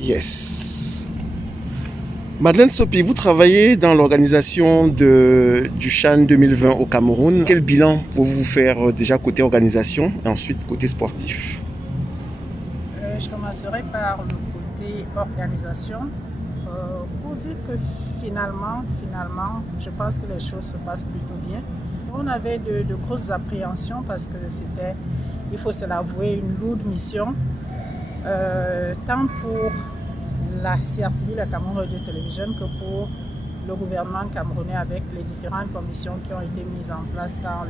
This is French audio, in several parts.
Yes. Madeleine Sopi, vous travaillez dans l'organisation du CHAN 2020 au Cameroun. Quel bilan pouvez-vous faire déjà côté organisation et ensuite côté sportif? Je commencerai par le côté organisation pour dire que finalement, je pense que les choses se passent plutôt bien. On avait de grosses appréhensions parce que c'était, il faut se l'avouer, une lourde mission, tant pour la CRTV, la Cameroun Radio Television, que pour le gouvernement camerounais avec les différentes commissions qui ont été mises en place dans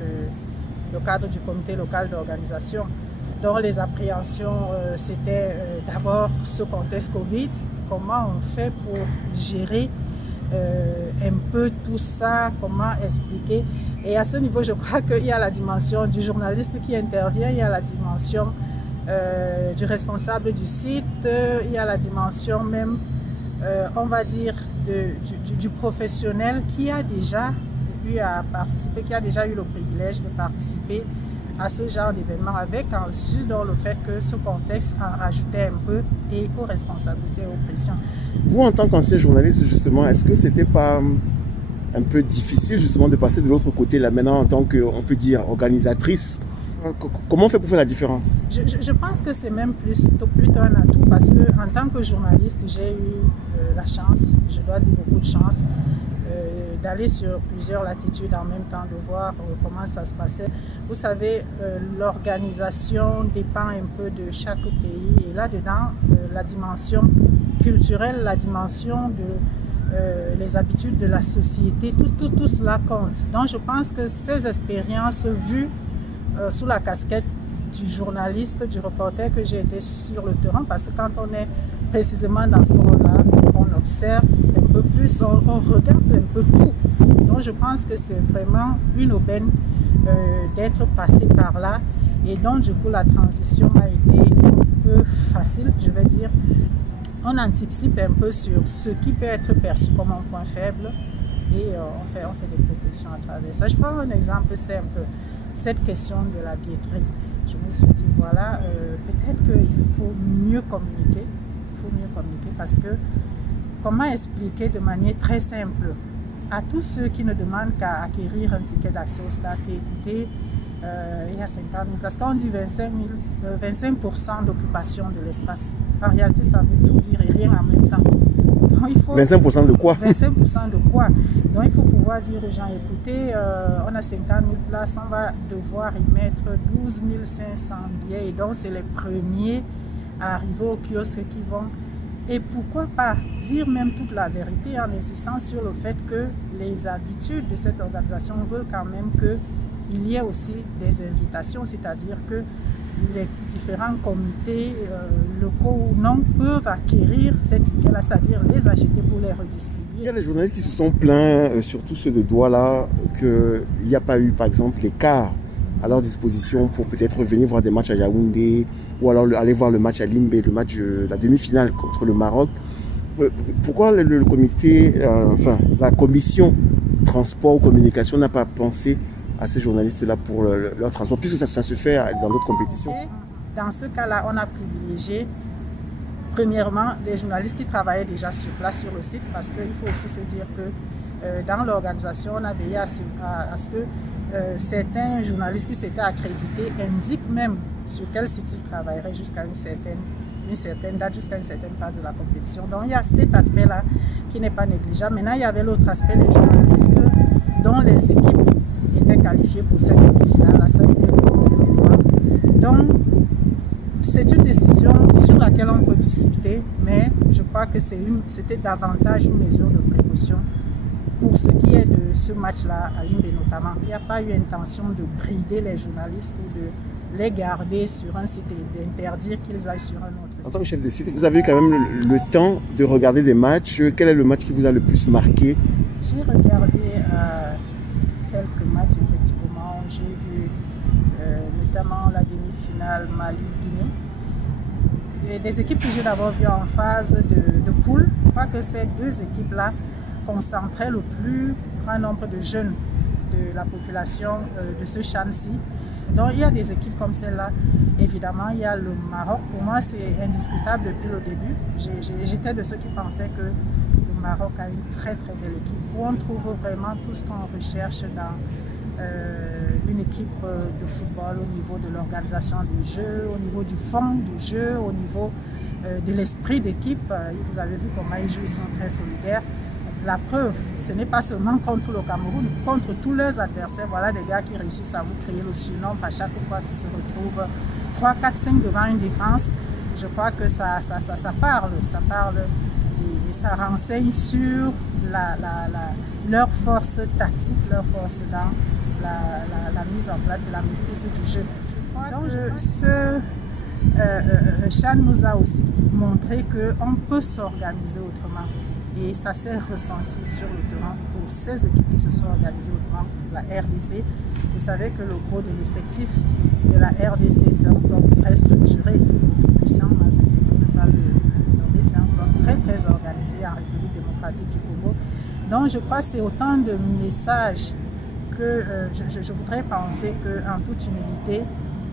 le cadre du comité local d'organisation. Donc les appréhensions, c'était d'abord ce contexte Covid, comment on fait pour gérer un peu tout ça, comment expliquer. Et à ce niveau, je crois qu'il y a la dimension du journaliste qui intervient, il y a la dimension du responsable du site, il y a la dimension même, on va dire, du professionnel qui a déjà eu à participer, qui a déjà eu le privilège de participer à ce genre d'événement, avec ensuite dans le fait que ce contexte en rajoutait un peu et aux responsabilités et aux pressions. Vous, en tant qu'ancien journaliste, justement, est-ce que c'était pas un peu difficile justement de passer de l'autre côté là maintenant en tant que, on peut dire, organisatrice? Comment on fait pour faire la différence? Je pense que c'est même plutôt un atout parce que en tant que journaliste, j'ai eu la chance, je dois dire beaucoup de chance, d'aller sur plusieurs latitudes en même temps, de voir comment ça se passait. Vous savez, l'organisation dépend un peu de chaque pays et là-dedans, la dimension culturelle, la dimension de les habitudes de la société, tout cela compte. Donc je pense que ces expériences vues sous la casquette du journaliste, du reporter que j'ai été sur le terrain, parce que quand on est précisément dans ce rôle-là, on observe un peu plus, on regarde un peu tout. Donc je pense que c'est vraiment une aubaine d'être passé par là, et donc du coup la transition a été un peu facile, je vais dire. On anticipe un peu sur ce qui peut être perçu comme un point faible et on fait des propositions à travers ça. Je prends un exemple simple, cette question de la billetterie. Je me suis dit, voilà, peut-être qu'il faut mieux communiquer. Parce que comment expliquer de manière très simple à tous ceux qui ne demandent qu'à acquérir un ticket d'accès au stade et écouter, il y a 50 000, parce qu'on dit 25% d'occupation de l'espace. En réalité, ça veut tout dire et rien en même temps. Donc, il faut 25% de quoi? 25% de quoi? Donc il faut pouvoir dire aux gens, écoutez, on a 50 000 places, on va devoir y mettre 12 500 billets. Et donc c'est les premiers à arriver au kiosque qui vont. Et pourquoi pas dire même toute la vérité en insistant sur le fait que les habitudes de cette organisation veulent quand même qu'il y ait aussi des invitations, c'est-à-dire que les différents comités locaux ou non peuvent acquérir ces tickets-là, c'est-à-dire les acheter pour les redistribuer. Il y a des journalistes qui se sont plaints, surtout ceux de Douala, qu'il n'y a pas eu par exemple les cars à leur disposition pour peut-être venir voir des matchs à Yaoundé ou alors aller voir le match à Limbé, le match de la demi-finale contre le Maroc. Pourquoi le comité, enfin la commission transport ou communication n'a pas pensé à ces journalistes-là pour leur transport, puisque ça se fait dans d'autres compétitions? Dans ce cas-là, on a privilégié premièrement les journalistes qui travaillaient déjà sur place sur le site, parce qu'il faut aussi se dire que dans l'organisation, on a veillé à ce que certains journalistes qui s'étaient accrédités indiquent même sur quel site ils travailleraient jusqu'à une certaine date, jusqu'à une certaine phase de la compétition. Donc il y a cet aspect-là qui n'est pas négligeable. Maintenant, il y avait l'autre aspect, les journalistes dont les équipes étaient qualifiées pour cette demi-finale. Là, ça a été le deuxième élément. Donc, c'est une décision sur laquelle on peut discuter, mais je crois que c'était davantage une mesure de précaution pour ce qui est de ce match-là à Limbé notamment. Il n'y a pas eu intention de brider les journalistes ou de les garder sur un site et d'interdire qu'ils aillent sur un autre site. En tant que chef de site, vous avez quand même le temps de regarder des matchs. Quel est le match qui vous a le plus marqué? J'ai regardé quelques matchs, effectivement. J'ai vu notamment la demi-finale Mali-Guinée. Et des équipes que j'ai d'abord vues en phase de poule. Je crois que ces deux équipes-là concentraient le plus grand nombre de jeunes de la population de ce Chan-ci. Donc il y a des équipes comme celle-là. Évidemment, il y a le Maroc. Pour moi, c'est indiscutable depuis le début. J'étais de ceux qui pensaient que le Maroc a une très très belle équipe, où on trouve vraiment tout ce qu'on recherche dans une équipe de football, au niveau de l'organisation du jeu, au niveau du fond du jeu, au niveau de l'esprit d'équipe. Vous avez vu comment ils jouent, ils sont très solidaires. La preuve, ce n'est pas seulement contre le Cameroun, contre tous leurs adversaires. Voilà des gars qui réussissent à vous créer le surnom à chaque fois qu'ils se retrouvent 3, 4, 5 devant une défense. Je crois que ça parle et ça renseigne sur leur force tactique, leur force dans la mise en place et la maîtrise du jeu. Donc, ce Chan nous a aussi montré qu'on peut s'organiser autrement. Et ça s'est ressenti sur le terrain pour ces équipes qui se sont organisées autrement. La RDC, vous savez que le gros de l'effectif de la RDC, c'est un club très structuré, tout puissant, mais c'est un club très très organisé en République démocratique du Congo. Donc je crois que c'est autant de messages que je voudrais penser qu'en toute humilité,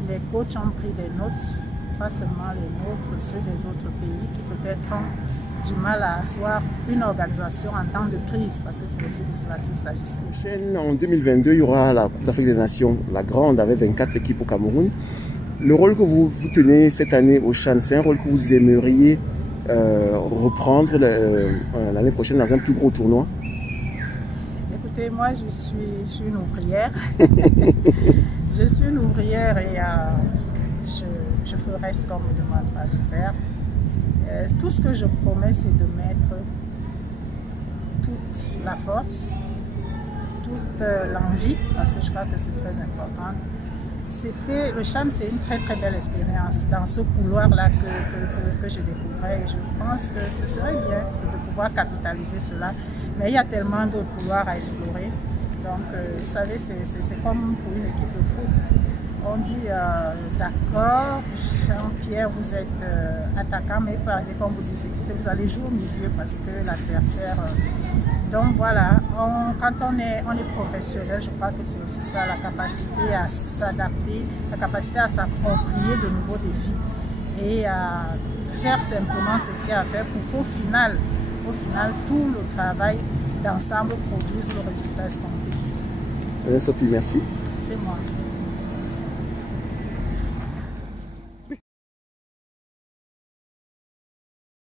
les coachs ont pris des notes, pas seulement les nôtres, ceux des autres pays qui peut-être ont du mal à asseoir une organisation en temps de crise, parce que c'est aussi de cela qu'il s'agissait. En 2022, il y aura la Coupe d'Afrique des Nations, la grande, avec 24 équipes au Cameroun. Le rôle que vous tenez cette année au Chan, c'est un rôle que vous aimeriez reprendre l'année prochaine dans un plus gros tournoi? Écoutez, moi je suis une ouvrière. Je suis une ouvrière et je ferai ce qu'on me demandera de faire. Tout ce que je promets, c'est de mettre toute la force, toute l'envie, parce que je crois que c'est très important. Le Chan, c'est une très très belle expérience dans ce couloir-là que je découvrais. Et je pense que ce serait bien de pouvoir capitaliser cela. Mais il y a tellement de couloirs à explorer. Donc, vous savez, c'est comme pour une équipe de foot. On dit d'accord, Jean-Pierre, vous êtes attaquant, mais il faut aller comme vous dites, écoutez, vous allez jouer au milieu parce que l'adversaire. Donc voilà, quand on est professionnel, je crois que c'est aussi ça, la capacité à s'adapter, la capacité à s'approprier de nouveaux défis et à faire simplement ce qu'il y a à faire pour qu'au final, tout le travail d'ensemble produise le résultat escompté. Sophie, merci. C'est moi.